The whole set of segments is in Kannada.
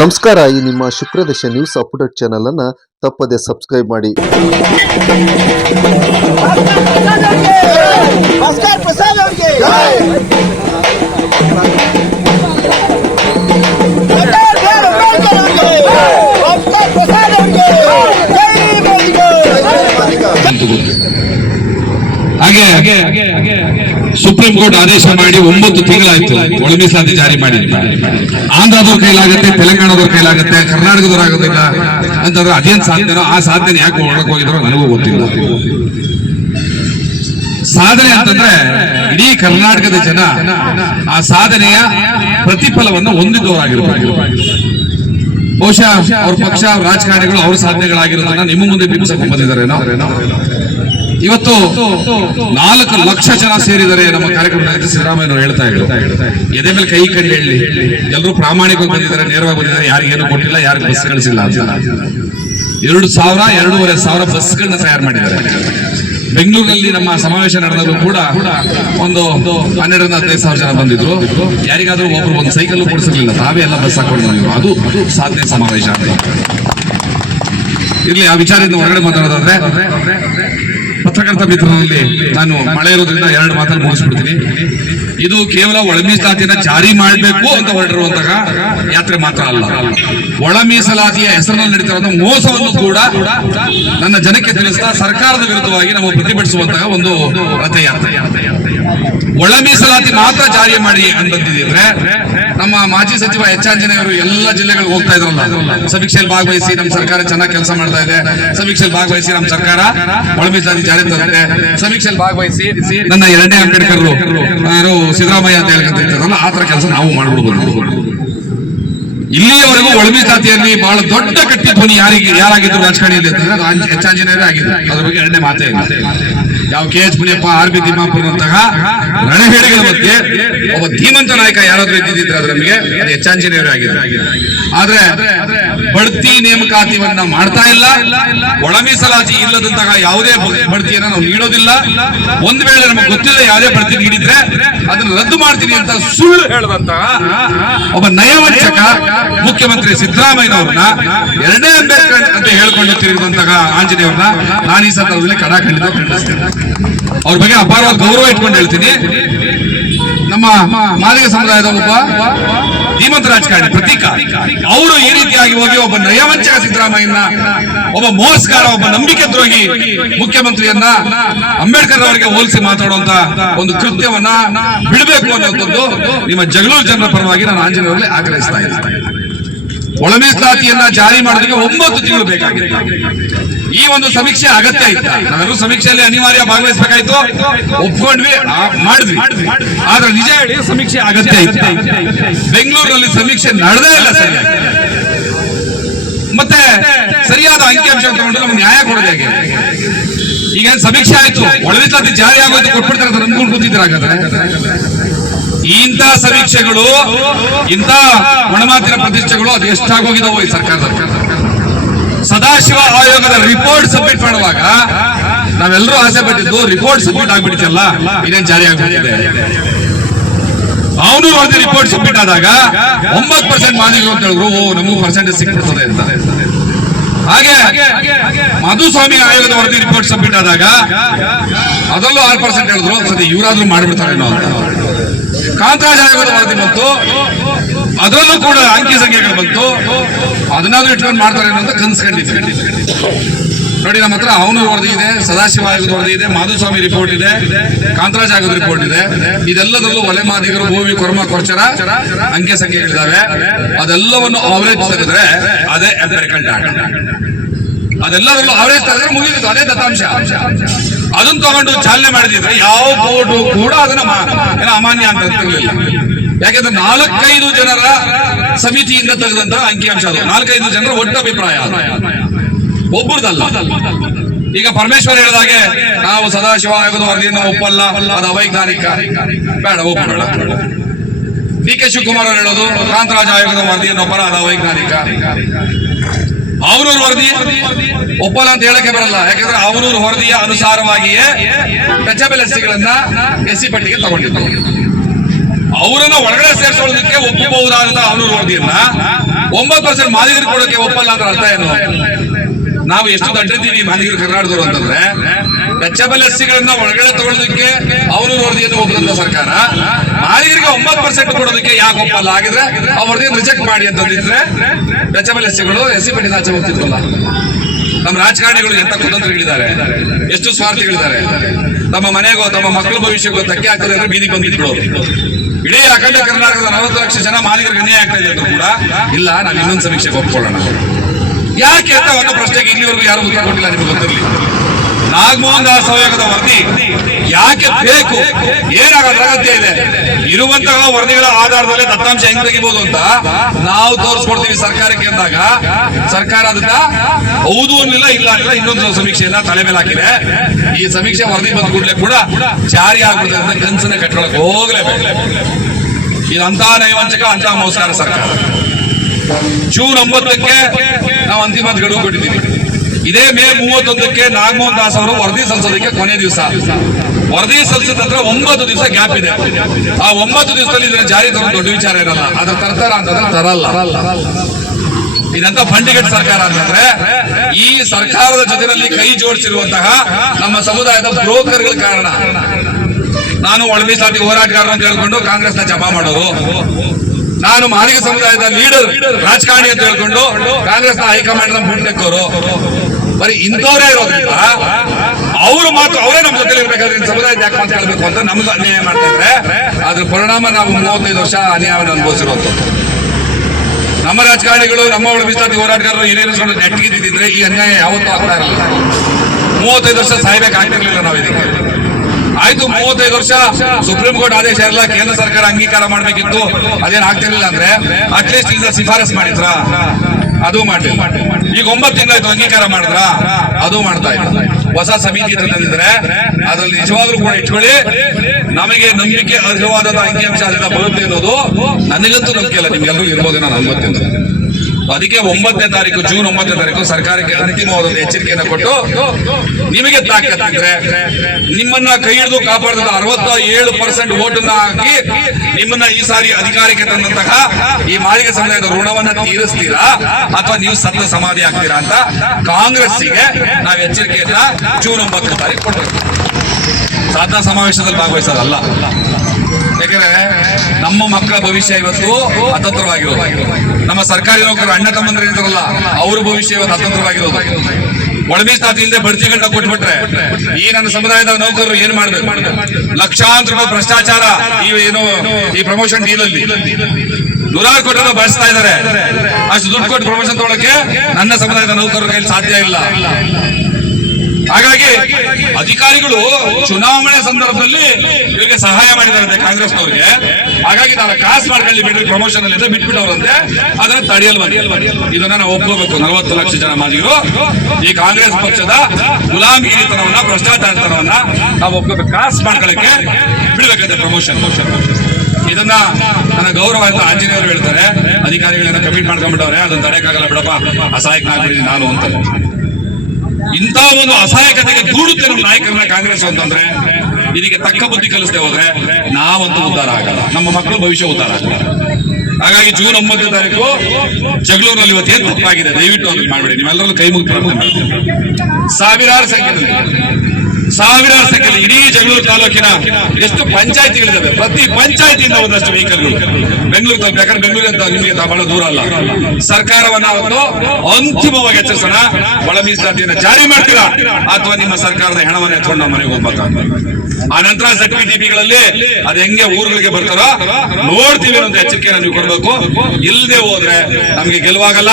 ನಮಸ್ಕಾರ. ಈ ನಿಮ್ಮ ಶುಕ್ರದಶ ನ್ಯೂಸ್ ಅಪ್ಡೇಟ್ ಚಾನಲ್ ಅನ್ನು ತಪ್ಪದೆ ಸಬ್ಸ್ಕ್ರೈಬ್ ಮಾಡಿ. ಹಾಗೆ ಸುಪ್ರೀಂ ಕೋರ್ಟ್ ಆದೇಶ ಮಾಡಿ 9 ತಿಂಗಳಾಯ್ತು ಒಳ ಮೀಸಲಾತಿ ಜಾರಿ ಮಾಡಿ. ಆಂಧ್ರದವ್ರ ಕೈಲಾಗುತ್ತೆ, ತೆಲಂಗಾಣದವ್ರ ಕೈಲಾಗುತ್ತೆ, ಕರ್ನಾಟಕದವ್ರು ಆಗೋದಿಲ್ಲ ಅಂತಂದ್ರೆ ಅದೇನ್ ಸಾಧನೆ? ಆ ಸಾಧನೆ ಯಾಕೆ ಒಳಗೆ ಹೋಗಿದ್ರು ನನಗೂ ಗೊತ್ತಿಲ್ಲ. ಸಾಧನೆ ಅಂತಂದ್ರೆ ಇಡೀ ಕರ್ನಾಟಕದ ಜನ ಆ ಸಾಧನೆಯ ಪ್ರತಿಫಲವನ್ನು ಹೊಂದಿದವರಾಗಿರ್ಬೇಕು. ಬಹುಶಃ ಅವ್ರ ಪಕ್ಷ ರಾಜಕಾರಣಿಗಳು ಅವ್ರ ಸಾಧನೆಗಳಾಗಿರೋದನ್ನ ನಿಮ್ಮ ಮುಂದೆ ಬಿಂಬಿಸಕ್ಕೆ ಬಂದಿದ್ದಾರೇನೋ. ಇವತ್ತು 4 ಲಕ್ಷ ಜನ ಸೇರಿದರೆ ನಮ್ಮ ಕಾರ್ಯಕ್ರಮದಲ್ಲಿ ಸಿದ್ದರಾಮಯ್ಯ ಹೇಳ್ತಾ ಇದ್ರು, ಎದೆ ಮೇಲೆ ಕೈ ಕಂಡು ಹೇಳಿ ಎಲ್ಲರೂ ಪ್ರಾಮಾಣಿಕವಾಗಿ ಬಂದಿದ್ದಾರೆ, ನೇರವಾಗಿ ಬಂದಿದ್ದಾರೆ, ಯಾರಿಗೇನು ಕೊಟ್ಟಿಲ್ಲ, ಯಾರಿಗೆ ಬಸ್ ಕಳಿಸಿಲ್ಲ ಅಂತ. 2,000-2,500 ಬಸ್ಗಳನ್ನ ತಯಾರು ಮಾಡಿದ್ದಾರೆ. ಬೆಂಗಳೂರಿನಲ್ಲಿ ನಮ್ಮ ಸಮಾವೇಶ ನಡೆದವರು ಕೂಡ ಒಂದು 12,000-15,000 ಜನ ಬಂದಿದ್ರು. ಯಾರಿಗಾದ್ರೂ ಒಬ್ರು ಒಂದು ಸೈಕಲ್ ಕೊಡಿಸಿರ್ಲಿಲ್ಲ, ತಾವೇ ಎಲ್ಲ ಬಸ್ ಹಾಕೊಂಡು ಬಂದಿದ್ರು. ಅದು ಸಾಧನೆ ಸಮಾವೇಶ ಅಂತ. ಇರ್ಲಿ, ಆ ವಿಚಾರದಿಂದ ಹೊರಗಡೆ ಮಾತಾಡೋದಾದ್ರೆ ಪತ್ರಕರ್ತ ಮಿತ್ರರಲ್ಲಿ ನಾನು ಮಳೆ ಇರೋದ್ರಿಂದ 2 ಮಾತನ್ನು ಮುಗಿಸ್ಬಿಡ್ತೀನಿ. ಇದು ಕೇವಲ ಒಳ ಮೀಸಲಾತಿಯನ್ನ ಜಾರಿ ಮಾಡಬೇಕು ಅಂತ ಹೊರಟಿರುವಂತಹ ಯಾತ್ರೆ ಮಾತ್ರ ಅಲ್ಲ. ಒಳ ಮೀಸಲಾತಿಯ ಹೆಸರಿನಲ್ಲಿ ನಡೀತಿರುವಂತಹ ಮೋಸವನ್ನು ಕೂಡ ನನ್ನ ಜನಕ್ಕೆ ತಿಳಿಸ್ತಾ ಸರ್ಕಾರದ ವಿರುದ್ಧವಾಗಿ ನಾವು ಪ್ರತಿಭಟಿಸುವಂತಹ ಒಂದು ರಥಯಾತ್ರೆ. ಒಳ ಮೀಸಲಾತಿ ಮಾತ್ರ ಜಾರಿ ಮಾಡಿ ಅಂತಂದಿದ್ರೆ ನಮ್ಮ ಮಾಜಿ ಸಚಿವ ಎಚ್ ಆಂಜನೇಯ ಅವರು ಎಲ್ಲ ಜಿಲ್ಲೆಗಳಿಗೆ ಹೋಗ್ತಾ ಇದ್ರಲ್ಲ, ಸಮೀಕ್ಷೆಯಲ್ಲಿ ಭಾಗವಹಿಸಿ ನಮ್ಮ ಸರ್ಕಾರ ಚೆನ್ನಾಗಿ ಕೆಲಸ ಮಾಡ್ತಾ ಇದೆ, ಸಮೀಕ್ಷೆಯಲ್ಲಿ ಭಾಗವಹಿಸಿ ನಮ್ಮ ಸರ್ಕಾರ ಒಳ ಮೀಸಲಾತಿ ಜಾರಿ ತರುತ್ತೆ, ಸಮೀಕ್ಷೆಯಲ್ಲಿ ಭಾಗವಹಿಸಿ ನನ್ನ 2ನೇ ಅಂಬೇಡ್ಕರ್ ಯಾರು ಸಿದ್ದರಾಮಯ್ಯ ಅಂತ ಹೇಳ್ಕೊಂತಿದ್ರಲ್ಲ, ಆ ತರ ಕೆಲಸ ನಾವು ಮಾಡ್ಬಿಡ್ಬೋದು. ಇಲ್ಲಿಯವರೆಗೂ ಒಳ ಮೀಸಲಾತಿಯಲ್ಲಿ ಬಹಳ ದೊಡ್ಡ ಗಟ್ಟಿ ಧ್ವನಿ ಯಾರಾಗಿದ್ರು ರಾಜಕಾರಣಿಯಲ್ಲಿ ಅಂತಂದ್ರೆ ಎಚ್ ಆಂಜನೇಯರೇ ಆಗಿದ್ರು. ಅದ್ರ ಬಗ್ಗೆ 2ನೇ ಮಾತೇ ಇಲ್ಲ. ಯಾವ KH ಮುನಿಯಪ್ಪ, RB ತಿಮ್ಮಾಪುರಂತಹ ರಣಹೇಡಿಗಳ ಬಗ್ಗೆ ಒಬ್ಬ ಧೀಮಂತ ನಾಯಕ ಯಾರಾದ್ರೂ ಇದ್ದಿದ್ರೆ ಅದ್ರ ನಮಗೆ ಅದು ಎಚ್ ಆಂಜನೇಯರೇ ಆಗಿದ್ರು. ಆದ್ರೆ ಬಡ್ತಿ ನೇಮಕಾತಿಯನ್ನ ಮಾಡ್ತಾ ಇಲ್ಲ, ಒಳ ಮೀಸಲಾತಿ ಇಲ್ಲದಂತಹ ಯಾವುದೇ ಬಡ್ತಿಯನ್ನ ನಾವು ನೀಡೋದಿಲ್ಲ. ಒಂದ್ ವೇಳೆ ನಮಗೆ ಗೊತ್ತಿಲ್ಲ ಯಾವುದೇ ಬಡ್ತಿ ನೀಡಿದ್ರೆ ಅದನ್ನ ರದ್ದು ಮಾಡ್ತೀನಿ ಅಂತ ಸುಳ್ಳು ಹೇಳುವಂತಹ ಒಬ್ಬ ನಯವಂಚಕ ಮುಖ್ಯಮಂತ್ರಿ ಸಿದ್ದರಾಮಯ್ಯನವ್ರನ್ನ 2ನೇ ಅಂಬೇಡ್ಕರ್ ಅಂತ ಹೇಳ್ಕೊಂಡು ತಿರುಗಿದಂತಹ ಆಂಜನೇಯವ್ರನ್ನ ನಾನು ಈ ಸಂದರ್ಭದಲ್ಲಿ ಕಡಾಖಂಡಿತ ಖಂಡಿಸ್ತೇನೆ. ಅವ್ರ ಬಗ್ಗೆ ಅಪಾರವಾದ ಗೌರವ ಇಟ್ಕೊಂಡು ಹೇಳ್ತೀನಿ. ನಮ್ಮ ಮಾದಿಗ ಸಮುದಾಯದ ಒಬ್ಬ ಧೀಮಂತ ರಾಜಕಾರಣಿ ಪ್ರತೀಕ, ಅವರು ಈ ರೀತಿಯಾಗಿ ಹೋಗಿ ಒಬ್ಬ ನಯವಂಚಕ ಸಿದ್ದರಾಮಯ್ಯನ, ಒಬ್ಬ ಮೋಸಗಾರ, ಒಬ್ಬ ನಂಬಿಕೆ ದ್ರೋಹಿ ಮುಖ್ಯಮಂತ್ರಿಯನ್ನ ಅಂಬೇಡ್ಕರ್ ಅವರಿಗೆ ಹೋಲಿಸಿ ಮಾತಾಡುವಂತ ಒಂದು ಕೃತ್ಯವನ್ನ ಬಿಡಬೇಕು ಅನ್ನೋದೊಂದು ನಿಮ್ಮ ಜಗಳೂರು ಜನರ ಪರವಾಗಿ ನಾನು ಆಂಜನೇಯವರಲ್ಲಿ ಆಗ್ರಹಿಸ್ತಾ ಇದ್ದೀನಿ. ಒಳ ಮೀಸಲಾತಿಯನ್ನ ಜಾರಿ ಮಾಡೋದಕ್ಕೆ 9 ತಿಂಗಳು ಬೇಕಾಗಿತ್ತು. ಈ ಒಂದು ಸಮೀಕ್ಷೆ ಅಗತ್ಯ ಇತ್ತು. ನಾವೆಲ್ಲರೂ ಸಮೀಕ್ಷೆಯಲ್ಲಿ ಅನಿವಾರ್ಯ ಭಾಗವಹಿಸಬೇಕಾಯ್ತು, ಒಪ್ಕೊಂಡ್ವಿ, ಮಾಡಿದ್ವಿ. ಆದ್ರೆ ನಿಜ ಹೇಳಿ ಸಮೀಕ್ಷೆ ಅಗತ್ಯ ಇತ್ತು. ಬೆಂಗಳೂರಿನಲ್ಲಿ ಸಮೀಕ್ಷೆ ನಡೆದೇ ಇಲ್ಲ ಸರಿಯಾಗಿ. ಮತ್ತೆ ಸರಿಯಾದ ಅಂಕಿಅಂಶ ತಗೊಂಡು ನಮ್ಗೆ ನ್ಯಾಯ ಕೊಡೋದು ಹೇಗೆ? ಈಗ ಸಮೀಕ್ಷೆ ಆಯ್ತು, ಒಳ ಮೀಸಲಾತಿ ಜಾರಿ ಆಗೋದು ಕೊಟ್ಬಿಡ್ತಾರೆ ಅಂತ ನಂಬ್ಕೊಂಡು ಕೂತಿದ್ರೆ ಹಾಗಾದ್ರೆ ಇಂಥ ಸಮೀಕ್ಷೆಗಳು, ಇಂಥ ಒಣಮಾತಿನ ಪ್ರತಿಷ್ಠೆಗಳು ಅದು ಎಷ್ಟಾಗೋಗಿದಾವೋ ಈ ಸರ್ಕಾರದ. ಸದಾಶಿವ ಆಯೋಗದ ರಿಪೋರ್ಟ್ ಸಬ್ಮಿಟ್ ಮಾಡುವಾಗ ನಾವೆಲ್ಲರೂ ಆಸೆ ಪಟ್ಟಿದ್ದು ರಿಪೋರ್ಟ್ ಸಬ್ಮಿಟ್ ಆಗ್ಬಿಡ್ತಿಲ್ಲ, ಇದೇನ್ ಜಾರಿ ಆಗ್ಬಿಟ್ಟಿದೆ. ಅವನು ವರದಿ ರಿಪೋರ್ಟ್ ಸಬ್ಮಿಟ್ ಆದಾಗ 9% ಮಾದಿಗರು ಅಂತ ಹೇಳಿದ್ರು, ನಮಗೂ ಪರ್ಸೆಂಟೇಜ್ ಸಿಕ್ಬಿಡ್ತದೆ ಅಂತ. ಹಾಗೆ ಮಧುಸ್ವಾಮಿ ಆಯೋಗದ ವರದಿ ರಿಪೋರ್ಟ್ ಸಬ್ಮಿಟ್ ಆದಾಗ ಅದರಲ್ಲೂ 6% ಹೇಳಿದ್ರು, ಸದ್ಯ ಇವರಾದ್ರೂ ಮಾಡ್ಬಿಡ್ತಾರೇನೋ ಅಂತ. ಕಾಂತರಾಜ್ ಆಯೋಗದ ವರದಿ ಬಂತು, ಅದರಲ್ಲೂ ಕೂಡ ಅಂಕಿ ಸಂಖ್ಯೆಗಳು ಬಂತು, ಅದನ್ನಾದ್ರೂ ಇಟ್ಕೊಂಡು ಮಾಡ್ತಾರೆ ಅಂತ ಕನ್ಸ್ಕೊಂಡಿದ್ವಿ. ನೋಡಿ, ನಮ್ಮ ಹತ್ರ ಅವನೂರು ವರದಿ ಇದೆ, ಸದಾಶಿವ ಆಯೋಗದ ವರದಿ ಇದೆ, ಮಾಧುಸ್ವಾಮಿ ರಿಪೋರ್ಟ್ ಇದೆ, ಕಾಂತರಾಜ್ ಆಯೋಗದ ರಿಪೋರ್ಟ್ ಇದೆ. ಇದೆಲ್ಲದರಲ್ಲೂ ಒಲೆ ಮಾದಿಗರು, ಭೂಮಿ, ಕೊರ್ಮ, ಕೊರ್ಚರ ಅಂಕಿ ಸಂಖ್ಯೆಗಳಿದ್ದಾವೆ. ಅದೆಲ್ಲವನ್ನು ಆವರೇಜ್ ತೆಗೆದ್ರೆ ಅದೇ ಎಂಪಿರಿಕಲ್ ಡಾಟಾ. ಅದೆಲ್ಲದರಲ್ಲೂ ಆವರೇಜ್ ತೆಗೆದ್ರೆ ಮುಗಿದಿತ್ತು, ಅದೇ ದತ್ತಾಂಶ. ಅದನ್ನ ತಗೊಂಡು ಚಾಲನೆ ಮಾಡಿದ್ರೆ ಯಾವ ಕೋರ್ಟು ಕೂಡ ಅದನ್ನ ಅಮಾನ್ಯ ಅಂತ ಇರಲಿಲ್ಲ. ಯಾಕೆಂದ್ರೆ 4-5 ಜನರ ಸಮಿತಿಯಿಂದ ತೆಗೆದಂತಹ ಅಂಕಿಅಂಶ ಅದು. 4-5 ಜನರ ಒಟ್ಟು ಅಭಿಪ್ರಾಯ, ಒಬ್ಬರದಲ್ಲ. ಈಗ ಪರಮೇಶ್ವರ್ ಹೇಳಿದಾಗೆ ನಾವು ಸದಾಶಿವ ಆಯೋಗದ ವರದಿಯನ್ನು ಒಪ್ಪಲ್ಲ, ಅದು ಅವೈಜ್ಞಾನಿಕ, ಬೇಡ ಒಪ್ಪಬೇಡ. DK ಶಿವಕುಮಾರ್ ಅವರು ಹೇಳೋದು ಕಾಂತರಾಜ್ ಆಯೋಗದ ವರದಿಯನ್ನು ಒಪ್ಪಲ್ಲ, ಅದು ಅವೈಜ್ಞಾನಿಕ. ಅವನೂರು ವರದಿ ಒಪ್ಪಲ್ಲ ಅಂತ ಹೇಳಕ್ಕೆ ಬರಲ್ಲ. ಯಾಕಂದ್ರೆ ಅವನೂರು ವರದಿಯ ಅನುಸಾರವಾಗಿಯೇ ಟಚಬಲ್ ಎಸ್ಸಿಗಳನ್ನ SC ಪಟ್ಟಿಗೆ ತಗೊಂಡಿದ್ದಾರೆ. ಅವರನ್ನ ಒಳಗಡೆ ಸೇರಿಸೋದಕ್ಕೆ ಒಪ್ಪಬಹುದಾದ ಅವನೂರು ವರದಿಯನ್ನ 9% ಮಾದಿಗರು ಕೊಡೋಕೆ ಒಪ್ಪಲ್ಲ ಅಂದ್ರೆ ಅರ್ಥ ಏನು? ನಾವು ಎಷ್ಟು ದಡ್ಡಿದ್ದೀವಿ ಮಾದಿಗರು ಕರ್ನಾಟಕದವರು ಅಂತಂದ್ರೆ HFLSCಗಳನ್ನ ಒಳಗಡೆ ತಗೊಳ್ಳೋದಕ್ಕೆ ಅವರು ವರದಿಯನ್ನು ಒಪ್ಪದಂತ ಸರ್ಕಾರ ಮಾದಿಗರಿಗೆ 9% ಕೊಡೋದಕ್ಕೆ ಯಾಕೆ ಒಪ್ಪಲ್ಲ? ಆಗಿದ್ರೆ ಆ ವರದಿಯನ್ನು ರಿಜೆಕ್ಟ್ ಮಾಡಿ ಅಂತಂದಿದ್ರೆ HFLSCಗಳು SC ಪಟ್ಟಿನ ಆಚೆ ಹೋಗ್ತಿದ್ವಲ್ಲ. ನಮ್ಮ ರಾಜಕಾರಣಿಗಳು ಎಂತ ಕುತಂತ್ರಗಳಿದ್ದಾರೆ, ಎಷ್ಟು ಸ್ವಾರ್ಥಿಗಳಿದ್ದಾರೆ. ತಮ್ಮ ಮನೆಗೋ ತಮ್ಮ ಮಕ್ಕಳ ಭವಿಷ್ಯಕ್ಕೋ ಧಕ್ಕೆ ಆಗ್ತದೆ ಅಂದ್ರೆ ಬೀದಿಗೆ ಬಂದಿದ್ರು. ಇಡೀ ಅಖಂಡ ಕರ್ನಾಟಕದ 40 ಲಕ್ಷ ಜನ ಮಾದಿಗರಿಗೆ ಅನ್ಯಾಯ ಆಗ್ತಾ ಇದೆ ಅಂತ ಕೂಡ ಇಲ್ಲ, ನಾವು ಇನ್ನೊಂದು ಸಮೀಕ್ಷೆಗೆ ಒಪ್ಕೊಳ್ಳೋಣ. ಯಾಕೆ ಅಂತ ಒಂದು ಪ್ರಶ್ನೆಗೆ ಇಲ್ಲಿವರೆಗೂ ಯಾರು ಉತ್ತರ ಕೊಟ್ಟಿಲ್ಲ. ನಿಮಗೆ ಗೊತ್ತಿರಲಿ, ನಾಗಮೋಹನ್ ದಾಸ್ ಆಯೋಗದ ವರದಿ ಯಾಕೆ ಬೇಕು, ಏನಾಗೋದ್ರ ಅಗತ್ಯ ಇದೆ, ಇರುವಂತಹ ವರದಿಗಳ ಆಧಾರದಲ್ಲಿ ದತ್ತಾಂಶ ಹೆಂಗ್ ತೆಗಿಬಹುದು ಅಂತ ನಾವು ತೋರಿಸ್ಕೊಡ್ತೀವಿ ಸರ್ಕಾರಕ್ಕೆ ಅಂದಾಗ ಸರ್ಕಾರ ಅದನ್ನ ಹೌದು ಅನ್ನಿಲ್ಲ, ಇಲ್ಲ ಅನ್ನಿಲ್ಲ, ಇನ್ನೊಂದು ಸಮೀಕ್ಷೆಯನ್ನ ತಲೆ ಮೇಲೆ ಹಾಕಿದೆ. ಈ ಸಮೀಕ್ಷೆ ವರದಿ ಬಂದ ಕೂಡಲೇ ಕೂಡ ಜಾರಿ ಆಗ್ಬಿಡುತ್ತೆ ಅಂತ ಕನಸನ್ನ ಕಟ್ಕೊಳಕ್ ಹೋಗ್ಲೇಬೇಕು. ಇದಂತ ನೈವಂಚಕ, ಅಂತ ಮೋಸಗಾರ ಸರ್ಕಾರ. ಜೂನ್ 9ಕ್ಕೆ ನಾವು ಅಂತಿಮ ಗಡುವು ಕೊಟ್ಟಿದ್ದೀವಿ. ಇದೇ ಮೇ 31ಕ್ಕೆ ನಾಗಮೋಹನ್ ದಾಸ್ ಅವರು ವರದಿ ಸಲ್ಲಿಸೋದಕ್ಕೆ ಕೊನೆ ದಿವಸ. ವರದಿ ಸಲ್ಲಿಸಿದ್ರೆ 9 ದಿವಸ ಗ್ಯಾಪ್ ಇದೆ. ಆ 9 ದಿವಸದಲ್ಲಿ ಇದನ್ನ ಜಾರಿ ತರೋದು ದೊಡ್ಡ ವಿಚಾರ ಇರಲ್ಲ. ಅದ್ರ ತರ್ತಾರ ಅಂತಂದ್ರೆ ತರಲ್ಲ. ಇದಂತ ಫಂಡಿಗೆಟ್ ಸರ್ಕಾರ ಅಂತಂದ್ರೆ ಈ ಸರ್ಕಾರದ ಜೊತೆಯಲ್ಲಿ ಕೈ ಜೋಡಿಸಿರುವಂತಹ ನಮ್ಮ ಸಮುದಾಯದ ಬ್ರೋಕರ್ಗಳ ಕಾರಣ. ನಾನು ಒಳ ಮೀಸಲಾತಿ ಹೋರಾಟಗಾರ ಅಂತ ಹೇಳ್ಕೊಂಡು ಕಾಂಗ್ರೆಸ್ನ ಜಮಾ ಮಾಡೋರು, ನಾನು ಮಾದಿಗ ಸಮುದಾಯದ ಲೀಡರ್ ರಾಜಕಾರಣಿ ಅಂತ ಹೇಳ್ಕೊಂಡು ಕಾಂಗ್ರೆಸ್ನ ಹೈಕಮಾಂಡ್ ಮುಟ್ಟೆಕ್ಕೋರು, ಬರೀ ಇಂಥವರೇ ಇರೋದ್ರಿಂದ ಅವರು ಮಾತ್ರ ಅವರೇ ನಮ್ಮ ಜೊತೆ ಇರ್ಬೇಕಾದ್ರೆ ಸಮುದಾಯ ಯಾಕೆ ಮಾತಾಡ್ಬೇಕು ಅಂತ ನಮ್ಗೆ ಅನ್ಯಾಯ ಮಾಡ್ತಾ ಇದ್ರೆ ಅದ್ರ ಪರಿಣಾಮ ನಾವು 35 ವರ್ಷ ಅನ್ಯಾಯವನ್ನು ಅನುಭವಿಸಿರೋದು. ನಮ್ಮ ರಾಜಕಾರಣಿಗಳು, ನಮ್ಮ ಒಳ ಮೀಸಲಾತಿ ಹೋರಾಟಗಾರರು ಏನೇನಿಸ್ಕೊಂಡು ನೆಟ್ಟಿಗಿದ್ದಿದ್ರೆ ಈ ಅನ್ಯಾಯ ಯಾವತ್ತೂ ಆಗ್ತಾ ಇರಲಿಲ್ಲ. 35 ವರ್ಷ ಸಾಯ್ಬೇಕಾಗ್ತಿರ್ಲಿಲ್ಲ ನಾವು ಇದಕ್ಕೆ. ಆಯ್ತು, 35 ವರ್ಷ ಸುಪ್ರೀಂ ಕೋರ್ಟ್ ಆದೇಶ ಇರಲ್ಲ, ಕೇಂದ್ರ ಸರ್ಕಾರ ಅಂಗೀಕಾರ ಮಾಡ್ಬೇಕಿತ್ತು, ಅದೇನ್ ಆಗ್ತಿರ್ಲಿಲ್ಲ ಅಂದ್ರೆ ಅಟ್ಲೀಸ್ಟ್ ಇದನ್ನ ಶಿಫಾರಸ್ ಮಾಡಿದ್ರ, ಅದು ಮಾಡಲಿಲ್ಲ. ಈಗ 9 ತಿಂಗಳಾಯ್ತು, ಅಂಗೀಕಾರ ಮಾಡಿದ್ರ, ಅದು ಮಾಡ್ತಾ ಇಲ್ಲ. ಹೊಸ ಸಮಿತಿ ತಂದಿದ್ರೆ ಅದ್ರಲ್ಲಿ ನಿಜವಾಗ್ಲೂ ಕೂಡ ಇಟ್ಕೊಳ್ಳಿ, ನಮಗೆ ನಂಬಿಕೆ ಅರ್ಹವಾದ ಅಂಕಿಅಂಶ ಅದರಿಂದ ಬರುತ್ತೆ ಅನ್ನೋದು ನನಗಂತೂ ನಂಬಿಕೆ ಇಲ್ಲ, ನಿಮ್ಗೆಲ್ಲರೂ ಇರ್ಬೋದೇನೋ ನನಗೆ ಗೊತ್ತಿಲ್ಲ. ಅದಕ್ಕೆ 9ನೇ ತಾರೀಕು, ಜೂನ್ 9ನೇ ತಾರೀಕು ಸರ್ಕಾರಕ್ಕೆ ಅಂತಿಮವಾದ ಎಚ್ಚರಿಕೆಯನ್ನು ಕೊಟ್ಟು ನಿಮಗೆ ತಾಕತ್ತಿದ್ರೆ ನಿಮ್ಮನ್ನ ಕೈ ಹಿಡಿದು ಕಾಪಾಡಿದ 67% ವೋಟನ್ನ ಹಾಕಿ ನಿಮ್ಮನ್ನ ಈ ಸಾರಿ ಅಧಿಕಾರಕ್ಕೆ ತಂದಂತಹ ಈ ಮಾದಿಗ ಸಮುದಾಯದ ಋಣವನ್ನ ತೀರಿಸ್ತೀರಾ ಅಥವಾ ನೀವು ಸತ್ತ ಸಮಾಧಿ ಆಗ್ತೀರಾ ಅಂತ ಕಾಂಗ್ರೆಸ್ಸಿಗೆ ನಾವು ಎಚ್ಚರಿಕೆಯನ್ನ ಜೂನ್ 9ನೇ ತಾರೀಕು ಕೊಟ್ಟರು. ಸಾಧನಾ ಸಮಾವೇಶದಲ್ಲಿ ಭಾಗವಹಿಸೋದಲ್ಲ. ಯಾಕಂದ್ರೆ ನಮ್ಮ ಮಕ್ಕಳ ಭವಿಷ್ಯ ಇವತ್ತು ಅತಂತ್ರವಾಗಿರೋದು, ನಮ್ಮ ಸರ್ಕಾರಿ ನೌಕರರು ಅಣ್ಣ ತಮ್ಮಂದ್ರೆ ಇರ್ತಾರಲ್ಲ ಅವ್ರ ಭವಿಷ್ಯ ಇವತ್ತು ಅತಂತ್ರವಾಗಿರೋದು. ಒಳ ಮೀಸಲಾತಿ ಇಲ್ಲದೆ ಬಡ್ತಿಗಳನ್ನ ಕೊಟ್ಬಿಟ್ರೆ ಈ ನನ್ನ ಸಮುದಾಯದ ನೌಕರರು ಏನ್ ಮಾಡ್ಬೇಕು? ಲಕ್ಷಾಂತರ ರೂಪಾಯಿ ಭ್ರಷ್ಟಾಚಾರ ಈ ಪ್ರಮೋಷನ್ ಡೀಲ್ ಅಲ್ಲಿ 100 ಕೋಟಿ ರೂಪಾಯಿ ಬಳಸ್ತಾ ಇದ್ದಾರೆ. ಅಷ್ಟು ದುಡ್ಡು ಕೊಟ್ಟು ಪ್ರಮೋಷನ್ ತಗೊಳಕ್ಕೆ ನನ್ನ ಸಮುದಾಯದ ನೌಕರರ ಕೈಲಿ ಸಾಧ್ಯ ಇಲ್ಲ. ಹಾಗಾಗಿ ಅಧಿಕಾರಿಗಳು ಚುನಾವಣೆ ಸಂದರ್ಭದಲ್ಲಿ ಇವರಿಗೆ ಸಹಾಯ ಮಾಡಿದಾರಂತೆ ಕಾಂಗ್ರೆಸ್ನವ್ರಿಗೆ. ಹಾಗಾಗಿ ನಾನು ಕ್ರಾಸ್ ಮಾಡ್ಕೊಳ್ಳಿ ಬಿಡ್ರಿ, ಪ್ರಮೋಷನ್ ಅಲ್ಲಿ ಬಿಟ್ಬಿಟ್ಟವ್ರಂತೆ, ಅದನ್ನ ತಡೆಯಲ್ವ? ಇದನ್ನ ನಾವು ಒಪ್ಕೋಬೇಕು. 40 ಲಕ್ಷ ಜನ ಮಾದಿಗರು ಈ ಕಾಂಗ್ರೆಸ್ ಪಕ್ಷದ ಗುಲಾಮಗಿರಿತನವನ್ನ, ಭ್ರಷ್ಟಾಚಾರತನವನ್ನ ನಾವು ಒಪ್ಕೋಬೇಕು. Cross ಮಾಡ್ಕೊಳ್ಳಕ್ಕೆ ಬಿಡ್ಬೇಕಂತೆ promotion. ಇದನ್ನ ನನ್ನ ಗೌರವ ಅಂತ ಆಂಜನೇಯರು ಹೇಳ್ತಾರೆ. ಅಧಿಕಾರಿಗಳನ್ನ ಕಮಿಟ್ ಮಾಡ್ಕೊಂಡ್ಬಿಟ್ಟವ್ರೆ, ಅದನ್ನ ತಡೆಯಕ್ಕಾಗಲ್ಲ ಬಿಡಪ್ಪ, ಅಸಹಾಯಕನಾಗ್ಬಿಟ್ಟಿದ್ದೀನಿ ನಾನು ಅಂತ. ಇಂಥ ಒಂದು ಅಸಹಾಯಕತೆಗೆ ದೂಡುತ್ತೆ ನಮ್ಮ ನಾಯಕರನ್ನ ಕಾಂಗ್ರೆಸ್ ಅಂತಂದ್ರೆ ಇದಕ್ಕೆ ತಕ್ಕ ಬುದ್ಧಿ ಕಲಿಸದೆ ಹೋದ್ರೆ ನಾವಂತೂ ಉದ್ಧಾರ ಆಗಲ್ಲ, ನಮ್ಮ ಮಕ್ಕಳು ಭವಿಷ್ಯ ಉದ್ಧಾರ ಆಗಲ್ಲ. ಹಾಗಾಗಿ ಜೂನ್ 9ನೇ ತಾರೀಕು ಜಗಳೂರಿನಲ್ಲಿ ಇವತ್ತು ಏನ್ ತಪ್ಪಾಗಿದೆ ದಯವಿಟ್ಟು ಅದನ್ನ ಮಾಡಬೇಡಿ. ನೀವೆಲ್ಲರೂ ಕೈ ಮುಗಿ ಪ್ರಾರ್ಥನೆ ಮಾಡ್ತೀವಿ. ಸಾವಿರಾರು ಸಂಖ್ಯೆಯಲ್ಲಿ ಇಡೀ ಜಗಳೂರು ತಾಲೂಕಿನ ಎಷ್ಟು ಪಂಚಾಯತಿಗಳಿದ್ದಾವೆ, ಪ್ರತಿ ಪಂಚಾಯತಿಯಿಂದ ಒಂದಷ್ಟು ವೆಹಿಕಲ್ಗಳು ಬೆಂಗಳೂರು ತಲುಪಬೇಕಾದ್ರೆ, ಬೆಂಗಳೂರು ಅಂತ ನಿಮಗೆ ಬಹಳ ದೂರ ಅಲ್ಲ. ಸರ್ಕಾರವನ್ನ ಅವತ್ತು ಅಂತಿಮವಾಗಿ ಎಚ್ಚರಿಸೋಣ. ಒಳ ಮೀಸಲಾತಿಯನ್ನು ಜಾರಿ ಮಾಡ್ತೀರಾ ಅಥವಾ ನಿಮ್ಮ ಸರ್ಕಾರದ ಹಣವನ್ನು ಎತ್ಕೊಂಡು ನಾವು ಮನೆಗೆ ಹೋಗ್ಬೇಕಾಗ್ತದೆ. ಆ ನಂತರ ZPTPಗಳಲ್ಲಿ ಅದ್ ಹೆಂಗೆ ಊರುಗಳಿಗೆ ಬರ್ತಾರೋ ನೋಡ್ತೀವಿ ಅನ್ನೋ ಎಚ್ಚರಿಕೆಯನ್ನು ನೀವು ಕೊಡ್ಬೇಕು. ಇಲ್ಲದೆ ಹೋದ್ರೆ ನಮ್ಗೆ ಗೆಲುವಾಗಲ್ಲ.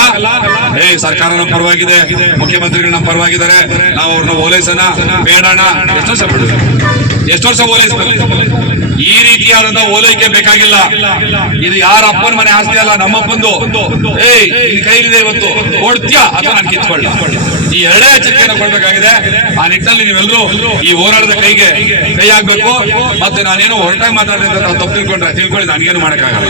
ಸರ್ಕಾರ ನಮ್ಮ ಪರವಾಗಿದೆ, ಮುಖ್ಯಮಂತ್ರಿಗಳು ನಮ್ಮ ಪರವಾಗಿದ್ದಾರೆ, ನಾವು ಅವ್ರನ್ನ ಓಲೈಸೋಣ ಬೇಡಣ. ಎಷ್ಟು ವರ್ಷ ಓಲೈಸಬೇಕು? ಈ ರೀತಿಯಾದಂತಹ ಓಲೈಕೆ ಬೇಕಾಗಿಲ್ಲ. ಇದು ಯಾರ ಅಪ್ಪನ ಮನೆ ಆಸ್ತಿ ಅಲ್ಲ, ನಮ್ಮಪ್ಪಂದು. ನಿನ್ ಕೈಲಿದೆ ಇವತ್ತು, ಕೊಡ್ತೀಯಾ ಅಥವಾ ನಾನು ಕಿತ್ಕೊಳ್ಳ? ಈ ಎರಡೇ ಎಚ್ಚರಿಕೆಯನ್ನು ಕೊಡ್ಬೇಕಾಗಿದೆ. ಆ ನಿಟ್ಟಿನಲ್ಲಿ ನೀವೆಲ್ಲರೂ ಈ ಹೋರಾಟದ ಕೈಗೆ ಕೈ ಹಾಕ್ಬೇಕು. ಮತ್ತೆ ನಾನೇನೋ ಹೊರಟಾಗಿ ಮಾತಾಡಿದ್ರೆ ತಪ್ಪು ತಿಳ್ಕೊಂಡ್ರೆ ತಿಳ್ಕೊಳ್ಳಿ, ನನಗೇನು ಮಾಡಕ್ಕಾಗಲ್ಲ.